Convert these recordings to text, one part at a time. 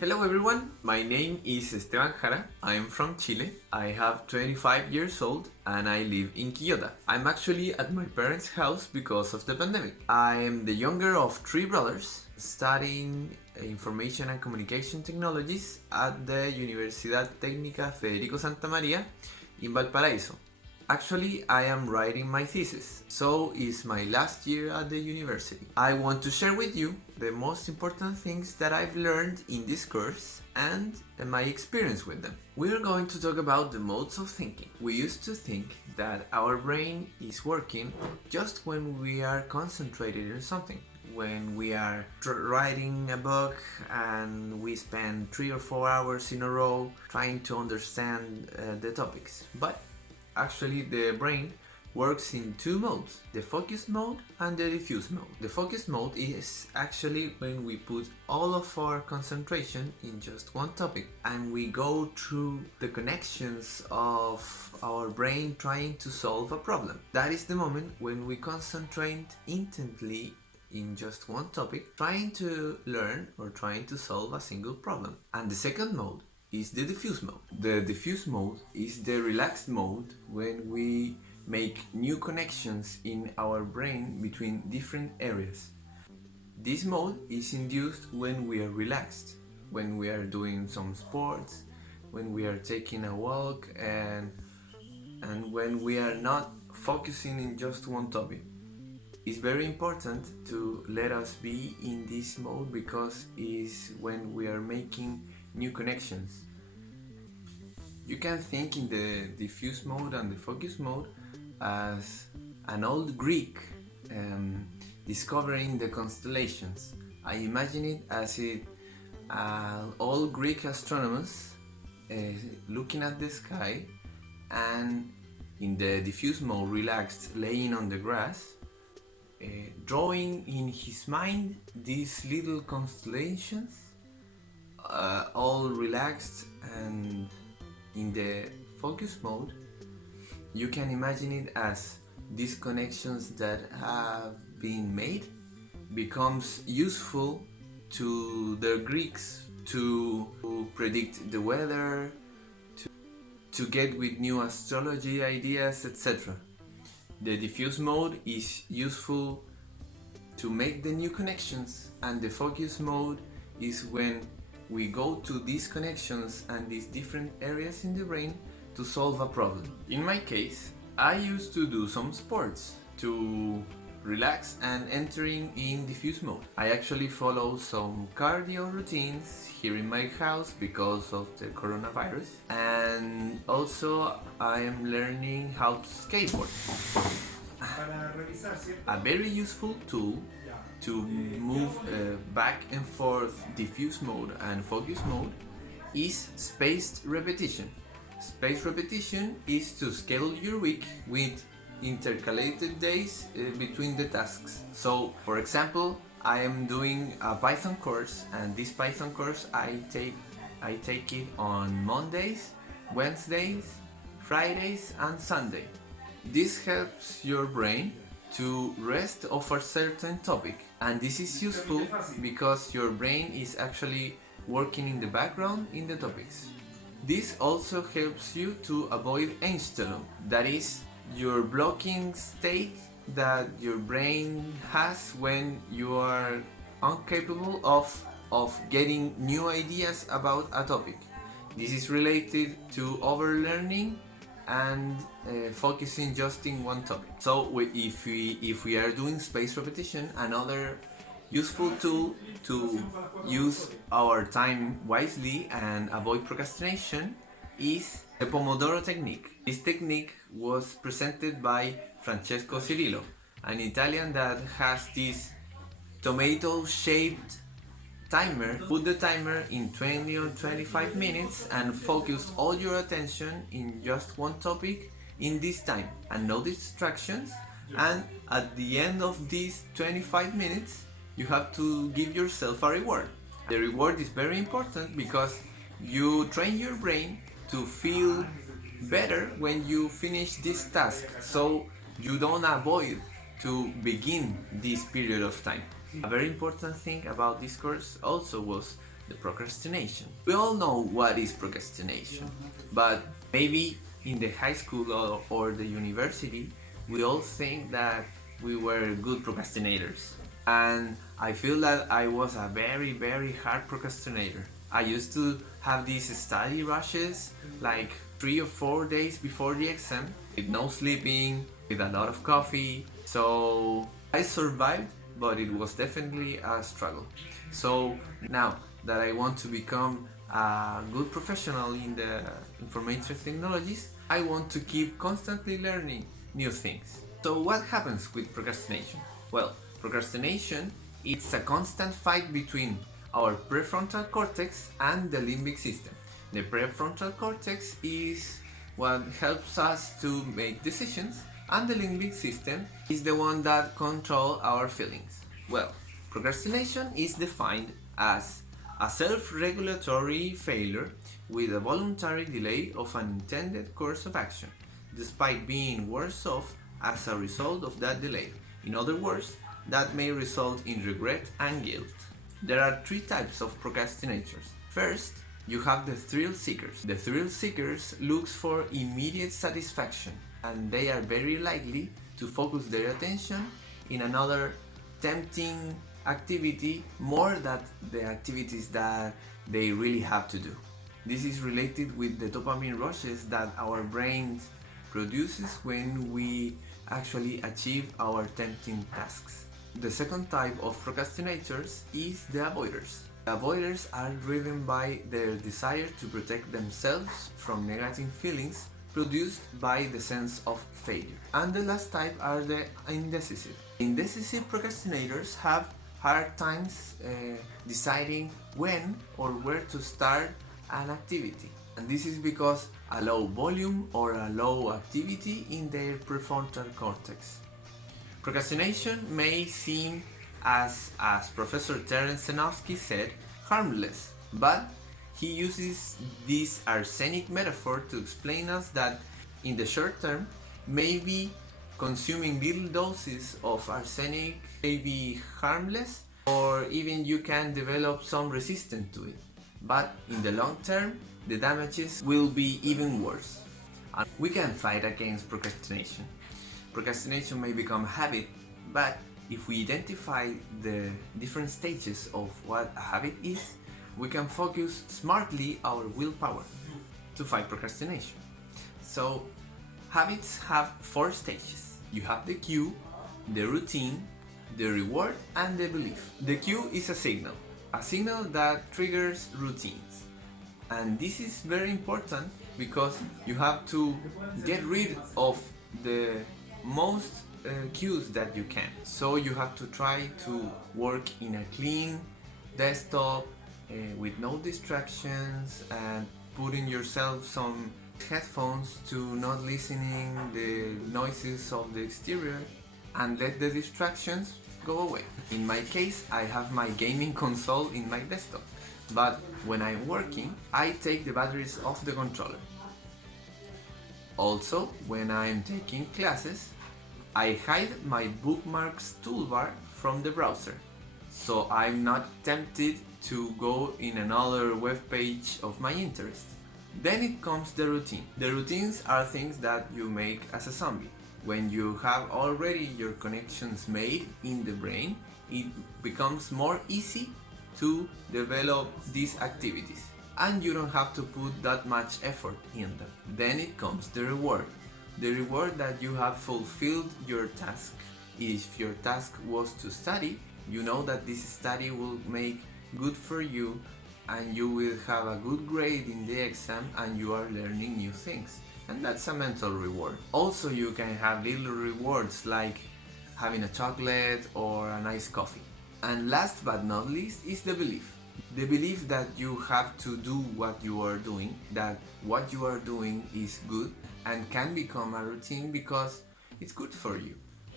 Hello everyone, my name is Esteban Jara, I am from Chile, I have 25 years old and I live in Quillota. I'm actually at my parents' house because of the pandemic. I am the younger of 3 brothers studying Information and Communication Technologies at the Universidad Técnica Federico Santa Maria in Valparaíso. Actually, I am writing my thesis, so it's my last year at the university. I want to share with you the most important things that I've learned in this course and my experience with them. We are going to talk about the modes of thinking. We used to think that our brain is working just when we are concentrated on something. When we are writing a book and we spend 3 or 4 hours in a row trying to understand the topics. But actually, the brain works in 2 modes, the focus mode and the diffuse mode. The focus mode is actually when we put all of our concentration in just one topic and we go through the connections of our brain trying to solve a problem. That is the moment when we concentrate intently in just one topic, trying to learn or trying to solve a single problem. And the second mode is the diffuse mode. The diffuse mode is the relaxed mode when we make new connections in our brain between different areas. This mode is induced when we are relaxed, when we are doing some sports, when we are taking a walk, and when we are not focusing in just one topic. It's very important to let us be in this mode because it's when we are making new connections. You can think in the diffuse mode and the focus mode as an old Greek discovering the constellations. I imagine it as all Greek astronomers looking at the sky and in the diffuse mode, relaxed, laying on the grass, drawing in his mind these little constellations, all relaxed. And in the focus mode, you can imagine it as these connections that have been made becomes useful to the Greeks to predict the weather, to get with new astrology ideas, etc. The diffuse mode is useful to make the new connections, and the focus mode is when we go to these connections and these different areas in the brain to solve a problem. In my case, I used to do some sports to relax and entering in diffuse mode. I actually follow some cardio routines here in my house because of the coronavirus, and also I am learning how to skateboard. A very useful tool to move back and forth diffuse mode and focus mode is spaced repetition. Spaced repetition is to schedule your week with intercalated days between the tasks. So, for example, I am doing a Python course, and this Python course I take it on Mondays, Wednesdays, Fridays and Sunday. This helps your brain to rest of a certain topic, and this is useful because your brain is actually working in the background in the topics. This also helps you to avoid Einstellung, that is your blocking state that your brain has when you are incapable of getting new ideas about a topic. This is related to overlearning and focusing just in one topic. So if we are doing spaced repetition, another useful tool to use our time wisely and avoid procrastination is the Pomodoro Technique. This technique was presented by Francesco Cirillo, an Italian that has this tomato-shaped timer. Put the timer in 20 or 25 minutes and focus all your attention in just one topic in this time and no distractions, and at the end of these 25 minutes you have to give yourself a reward. The reward is very important because you train your brain to feel better when you finish this task, so you don't avoid to begin this period of time. A very important thing about this course also was the procrastination. We all know what is procrastination, but maybe in the high school or the university, we all think that we were good procrastinators. And I feel that I was a very, very hard procrastinator. I used to have these study rushes like 3 or 4 days before the exam, with no sleeping, with a lot of coffee. So I survived, but it was definitely a struggle. So now that I want to become a good professional in the information technologies, I want to keep constantly learning new things. So what happens with procrastination? Well, procrastination is a constant fight between our prefrontal cortex and the limbic system. The prefrontal cortex is what helps us to make decisions, and the limbic system is the one that controls our feelings. Well, procrastination is defined as a self-regulatory failure with a voluntary delay of an intended course of action, despite being worse off as a result of that delay. In other words, that may result in regret and guilt. There are three types of procrastinators. First, you have the thrill seekers. The thrill seekers look for immediate satisfaction, and they are very likely to focus their attention in another tempting activity more than the activities that they really have to do. This is related with the dopamine rushes that our brain produces when we actually achieve our tempting tasks. The second type of procrastinators is the avoiders. The avoiders are driven by their desire to protect themselves from negative feelings produced by the sense of failure. And the last type are the indecisive. Indecisive procrastinators have hard times deciding when or where to start an activity. And this is because a low volume or a low activity in their prefrontal cortex. Procrastination may seem, as Professor Terence Zenowski said, harmless, but he uses this arsenic metaphor to explain us that in the short term, maybe consuming little doses of arsenic may be harmless, or even you can develop some resistance to it. But in the long term, the damages will be even worse. And we can fight against procrastination. Procrastination may become a habit, but if we identify the different stages of what a habit is, we can focus smartly our willpower to fight procrastination. So, habits have 4 stages. You have the cue, the routine, the reward, and the belief. The cue is a signal that triggers routines. And this is very important because you have to get rid of the most cues that you can. So you have to try to work in a clean desktop with no distractions, and putting yourself some headphones to not listening the noises of the exterior, and let the distractions go away. In my case, I have my gaming console in my desktop, but when I'm working, I take the batteries off the controller. Also, when I'm taking classes, I hide my bookmarks toolbar from the browser, so I'm not tempted to go in another web page of my interest. Then it comes the routine. The routines are things that you make as a zombie. When you have already your connections made in the brain, it becomes more easy to develop these activities, and you don't have to put that much effort in them. Then it comes the reward. The reward that you have fulfilled your task. If your task was to study, you know that this study will make good for you, and you will have a good grade in the exam, and you are learning new things. And that's a mental reward. Also, you can have little rewards like having a chocolate or a nice coffee. And last but not least is the belief. The belief that you have to do what you are doing, that what you are doing is good and can become a routine because it's good for you.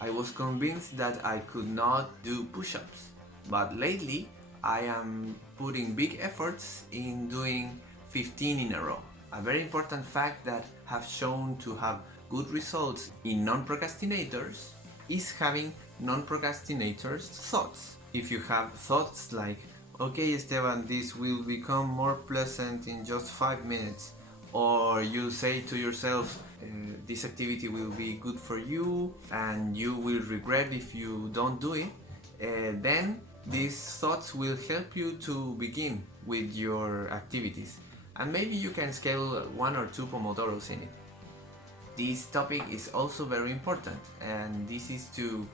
I was convinced that I could not do push-ups, but lately I am putting big efforts in doing 15 in a row. A very important fact that have shown to have good results in non-procrastinators is having non-procrastinators' thoughts. If you have thoughts like, okay Esteban, this will become more pleasant in just 5 minutes. Or you say to yourself, this activity will be good for you and you will regret if you don't do it, then these thoughts will help you to begin with your activities. And maybe you can schedule 1 or 2 Pomodoros in it. This topic is also very important, and this is to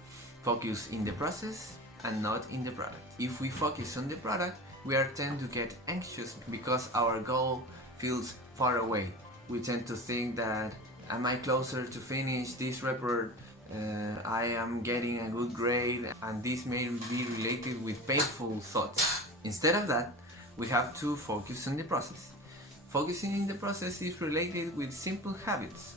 focus in the process and not in the product. If we focus on the product, we are tend to get anxious because our goal feels far away. We tend to think that, am I closer to finish this report? I am getting a good grade, and this may be related with painful thoughts. Instead of that, we have to focus on the process. Focusing in the process is related with simple habits.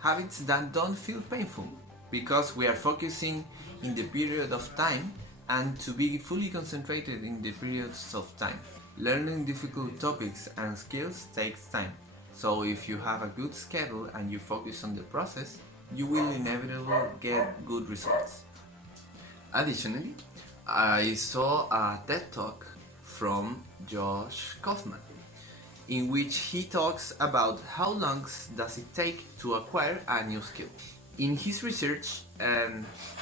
Habits that don't feel painful, because we are focusing in the period of time and to be fully concentrated in the periods of time. Learning difficult topics and skills takes time. So if you have a good schedule and you focus on the process, you will inevitably get good results. Additionally, I saw a TED Talk from Josh Kaufman, in which he talks about how long does it take to acquire a new skill. In his research,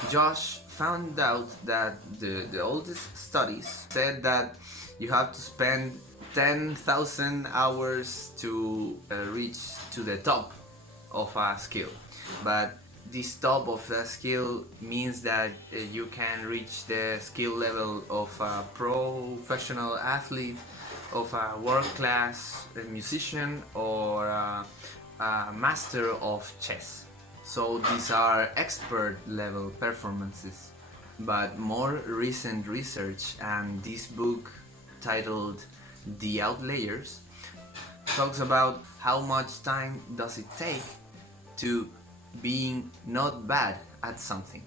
Josh found out that the oldest studies said that you have to spend 10,000 hours to reach to the top of a skill. But this top of a skill means that you can reach the skill level of a professional athlete, of a world-class musician, or a master of chess. So these are expert level performances. But more recent research and this book titled The Outliers talks about how much time does it take to being not bad at something.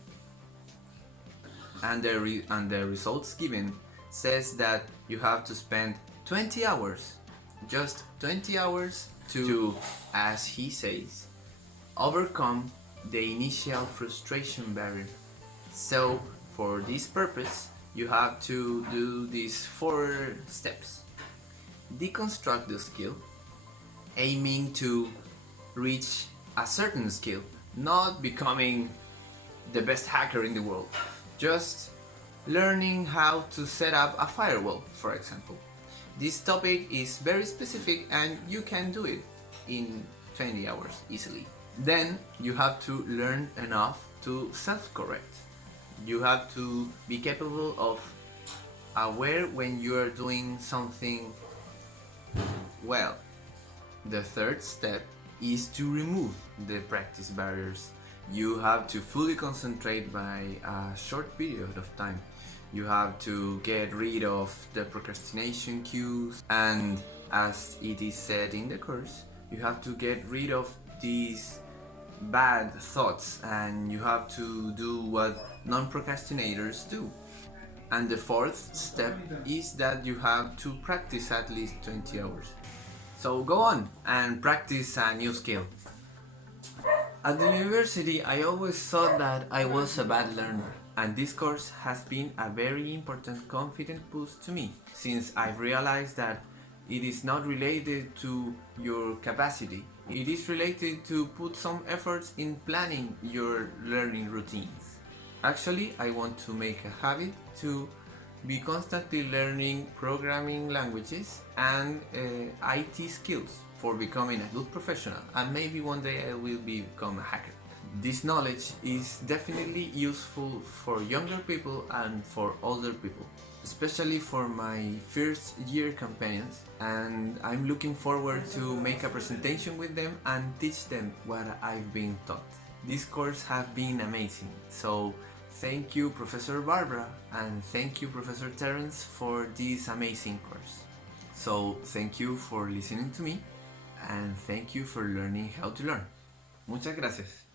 And the results given says that you have to spend 20 hours, just 20 hours to, as he says, overcome the initial frustration barrier. So for this purpose, you have to do these 4 steps. Deconstruct the skill, aiming to reach a certain skill, not becoming the best hacker in the world, just learning how to set up a firewall, for example. This topic is very specific and you can do it in 20 hours easily. Then you have to learn enough to self-correct. You have to be capable of aware when you are doing something well. The third step is to remove the practice barriers. You have to fully concentrate by a short period of time. You have to get rid of the procrastination cues, and as it is said in the course, you have to get rid of these bad thoughts, and you have to do what non-procrastinators do. And the fourth step is that you have to practice at least 20 hours. So go on and practice a new skill. At the university, I always thought that I was a bad learner, and this course has been a very important confidence boost to me, since I've realized that it is not related to your capacity. It is related to put some efforts in planning your learning routines. Actually, I want to make a habit to be constantly learning programming languages and IT skills for becoming a good professional, and maybe one day I will become a hacker. This knowledge is definitely useful for younger people and for older people, especially for my first year companions, and I'm looking forward to make a presentation with them and teach them what I've been taught. This course has been amazing, so thank you Professor Barbara and thank you Professor Terence for this amazing course. So thank you for listening to me and thank you for learning how to learn. Muchas gracias.